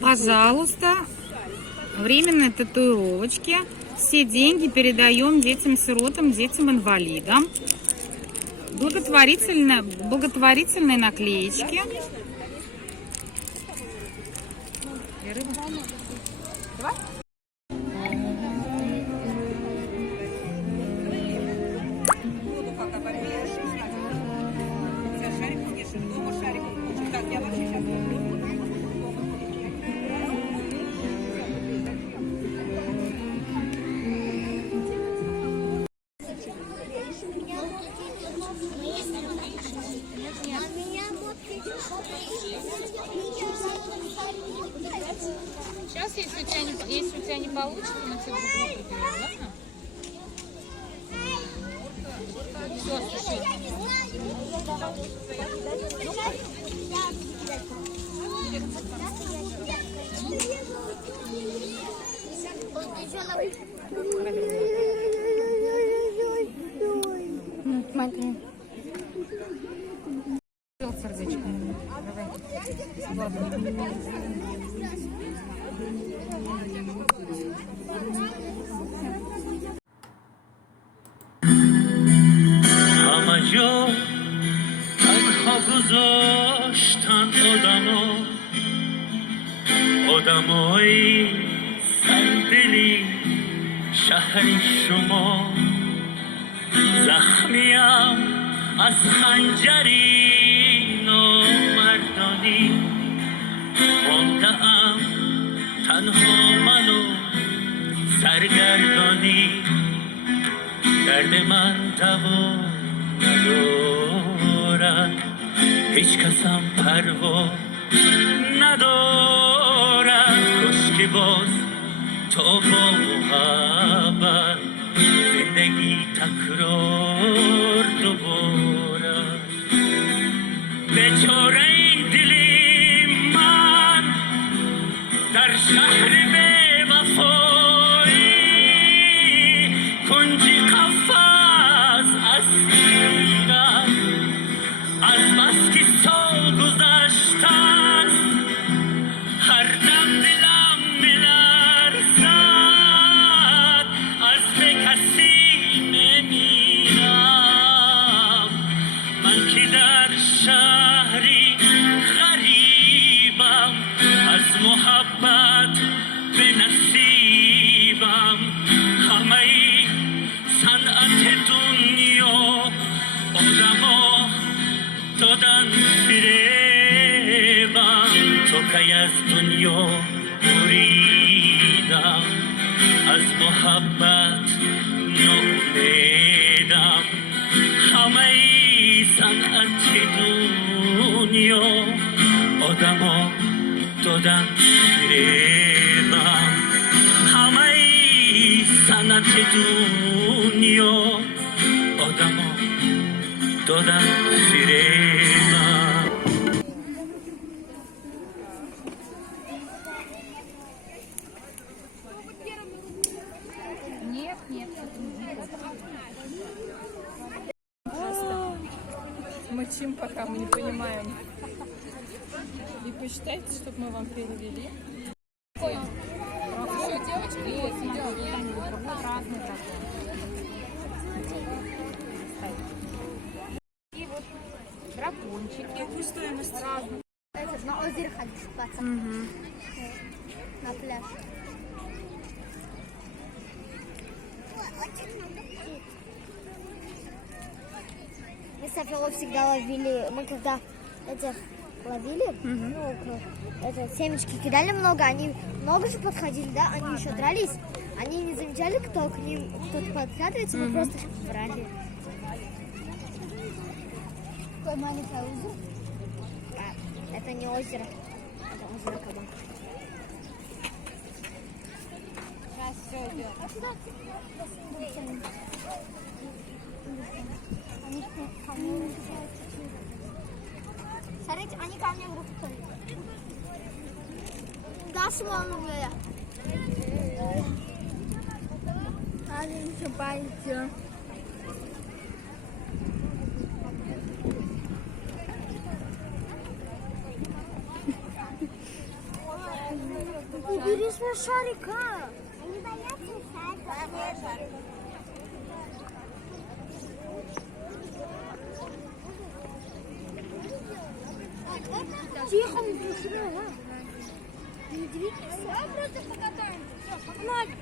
Пожалуйста, временные татуировочки. Все деньги передаем детям-сиротам, детям-инвалидам. Благотворительные наклеечки. Сейчас, если у тебя не получится, мы тебе другую приберем, ладно? Все, слушай. Смотри. Сердечко. Давай. همه جا تنها گذاشتن آدمای سردلی شهر شما زخمیم از خنجری نامردانی مانده‌ام تنها منو سرگردانی درد من دوا ندارد هیچ کسم پروا ندارد کاش که باز تا با محبت زندگی تکرار دوباره بیچاره دلی من در شهر بی وفایی کنجی قفس اسیرم از بس که سال گذشته است هر دم دلم میلرزد از به کسی نمیرم من که در شهری غریبم از محبت به نصیبم همه صنعت دنیا آدما دادن فریبم تو که از دنیا بریدم از محبت ناامیدم همه صنعت دنیا آدما دادن فریبم همه صنعت دنیا آدما دادن فریبم Нет, нет. Мочим, пока мы не понимаем. И посчитайте, чтобы мы вам перевели. Еще девочки есть, идем. Разный дракон. И вот дракончики. Какую стоимость? Разные. Это на озеро ходишь купаться. На пляж. Мы с Афилой всегда ловили, мы когда этих ловили, семечки кидали много, они много же подходили, да, они еще дрались, они не замечали, кто к ним, кто-то подкрадывается, мы просто брали. Какое маленькое озеро? Это не озеро, это озеро Кабан. Сейчас все идет. Смотрите, они ко мне в руку ходят. Да, Шимон, я. Они еще пойдем. Убери свой шарик, а? Они боятся шарика. Тихо, не сюда, не двигайся. Да, просто покатаемся. Все, погнали.